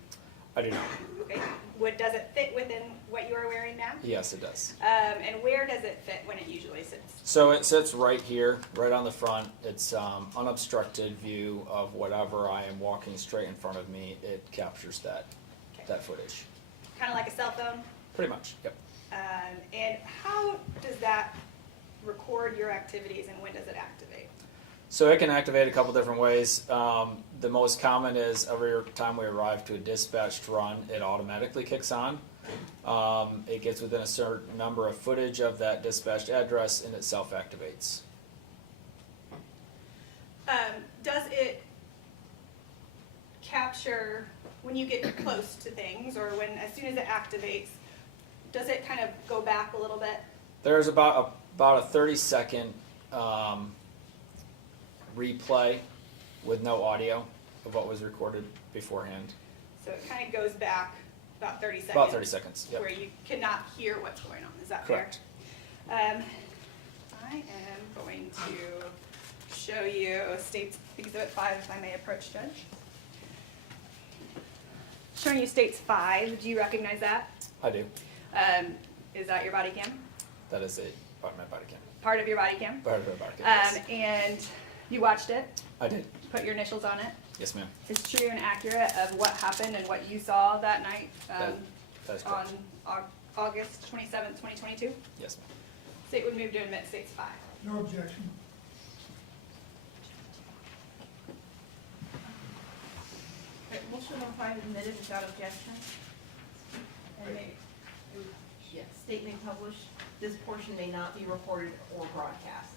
I do not. Okay. Does it fit within what you are wearing now? Yes, it does. And where does it fit when it usually sits? So it sits right here, right on the front. It's unobstructed view of whatever I am walking straight in front of me. It captures that footage. Kind of like a cell phone? Pretty much, yep. And how does that record your activities, and when does it activate? So it can activate a couple different ways. The most common is every time we arrive to a dispatched run, it automatically kicks on. It gets within a certain number of footage of that dispatched address, and it self-activates. Does it capture when you get close to things, or as soon as it activates, does it kind of go back a little bit? There's about a 30-second replay with no audio of what was recorded beforehand. So it kind of goes back about 30 seconds. About 30 seconds, yep. Where you cannot hear what's going on. Is that Correct. fair? I am going to show you States Exhibit 5, if I may approach, Judge. Showing you States 5. Do you recognize that? I do. Is that your body cam? That is a part of my body cam. Part of your body cam? Part of my body cam, yes. And you watched it? I did. Put your initials on it? Yes, ma'am. Is true and accurate of what happened and what you saw that night That is on correct. August 27th, 2022? Yes, ma'am. State would move to admit States 5. No objection. Okay, motion on 5 admitted without objection. And yes, state may publish. This portion may not be recorded or broadcast.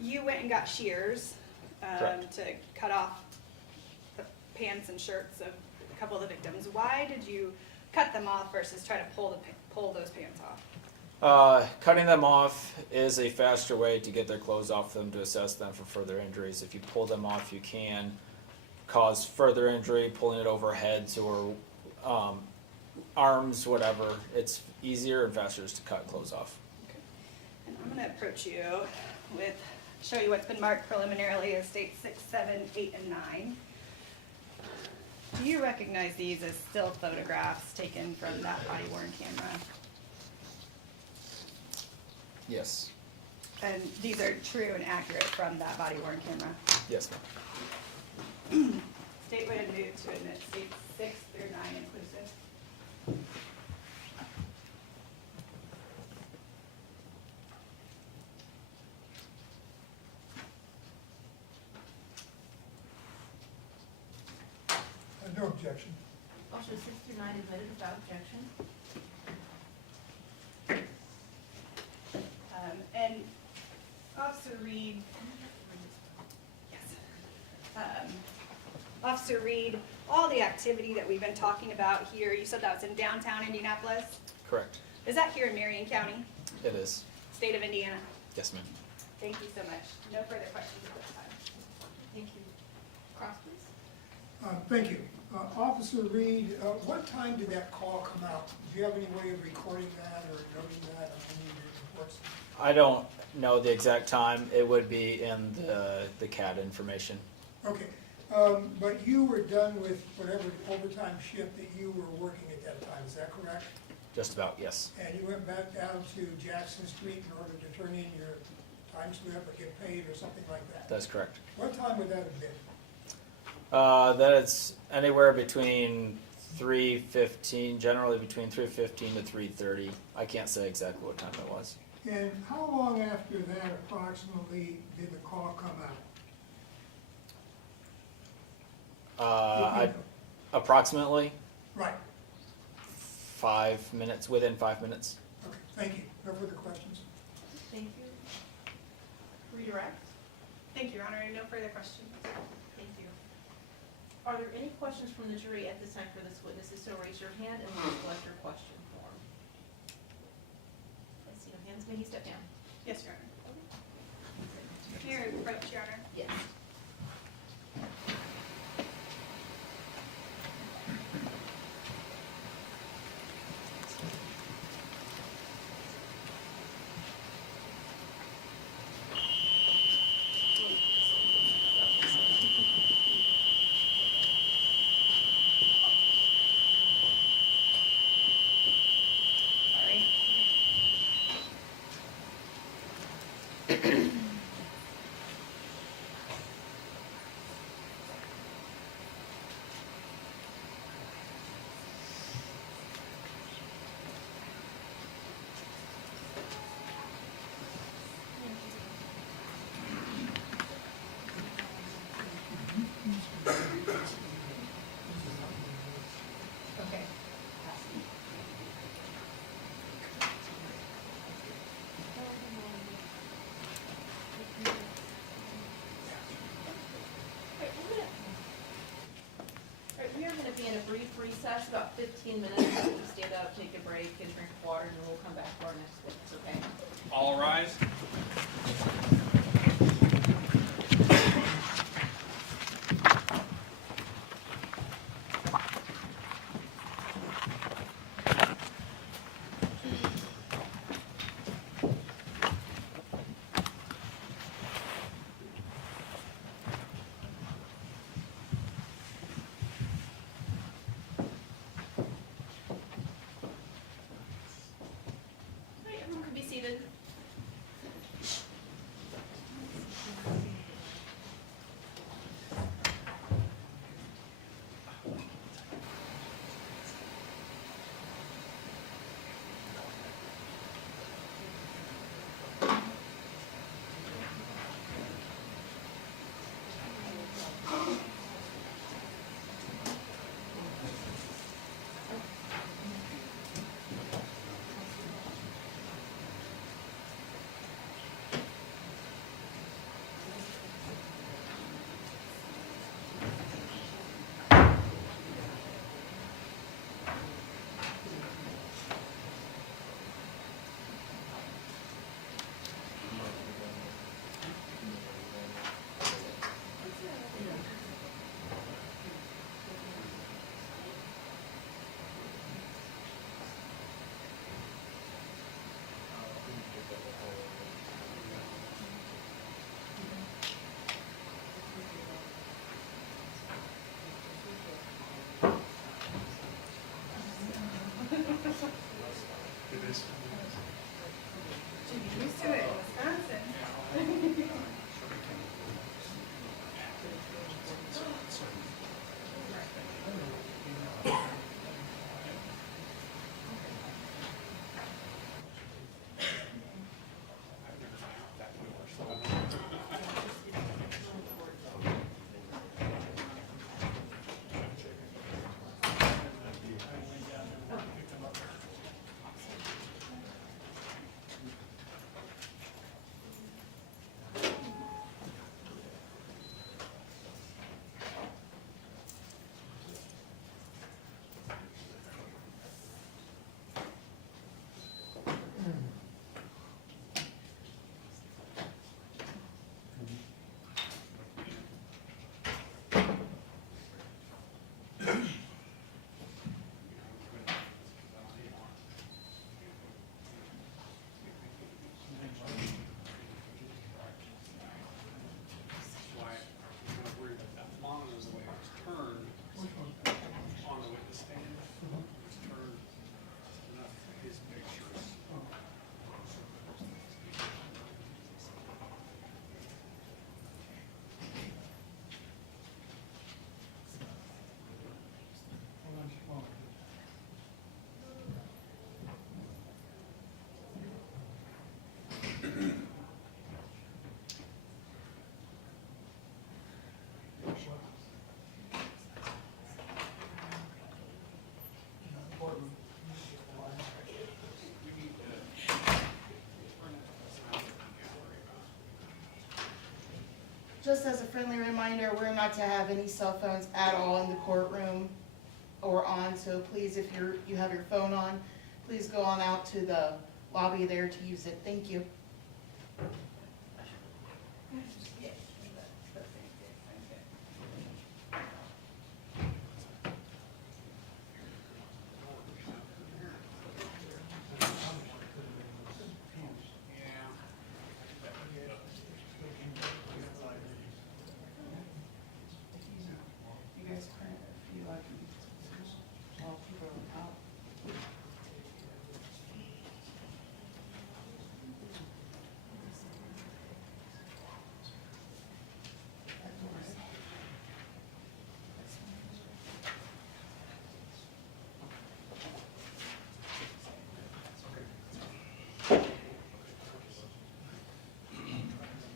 you went and got shears Correct. to cut off the pants and shirts of a couple of the victims. Why did you cut them off versus try to pull those pants off? Cutting them off is a faster way to get their clothes off them to assess them for further injuries. If you pull them off, you can cause further injury, pulling it over heads or arms, whatever. It's easier and faster just to cut clothes off. And I'm going to approach you with, show you what's been marked preliminarily as states 6, 7, 8, and 9. Do you recognize these as still photographs taken from that body-worn camera? Yes. And these are true and accurate from that body-worn camera? Yes, ma'am. State would have moved to admit states 6 through 9 inclusive. No objection. Motion 6 through 9 admitted without objection. And Officer Reed, yes. Officer Reed, all the activity that we've been talking about here, you said that was in downtown Indianapolis? Correct. Is that here in Marion County, It is. state of Indiana? Yes, ma'am. Thank you so much. No further questions at this time. Thank you. Cross, please. Thank you. Officer Reed, what time did that call come out? Do you have any way of recording that or noting that on any of your reports? I don't know the exact time. It would be in the CAD information. Okay, but you were done with whatever overtime shift that you were working at that time, is that correct? Just about, yes. And you went back down to Jackson Street in order to turn in your time slip or get paid or something like that? That's correct. What time would that have been? That it's anywhere between 3:15, generally between 3:15 to 3:30. I can't say exactly what time it was. And how long after that approximately did the call come out? Approximately Right, 5 minutes, within 5 minutes. okay, thank you. No further questions? Thank you. Redirect. Thank you, Your Honor. No further questions. Thank you. Are there any questions from the jury at this time for this witness? If so, raise your hand and we'll select your question form. I see no hands. May he step down? Yes, Your Honor. Here, approach, Your Honor. Yes. Sorry. Okay. Alright, we are gonna be in a brief recess, about 15 minutes. We'll stand up, take a break, and drink water, and then we'll come back for our next witness, okay? All rise. Alright, everyone can be seated. Used to it in Wisconsin. Just as a friendly reminder, we're not to have any cell phones at all in the courtroom or on, so please, if you have your phone on, please go on out to the lobby there to use it. Thank you. You guys print if you like. While people are out.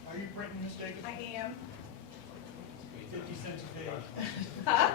Are you printing this, Jacob? I am. 50 cents a page. Huh?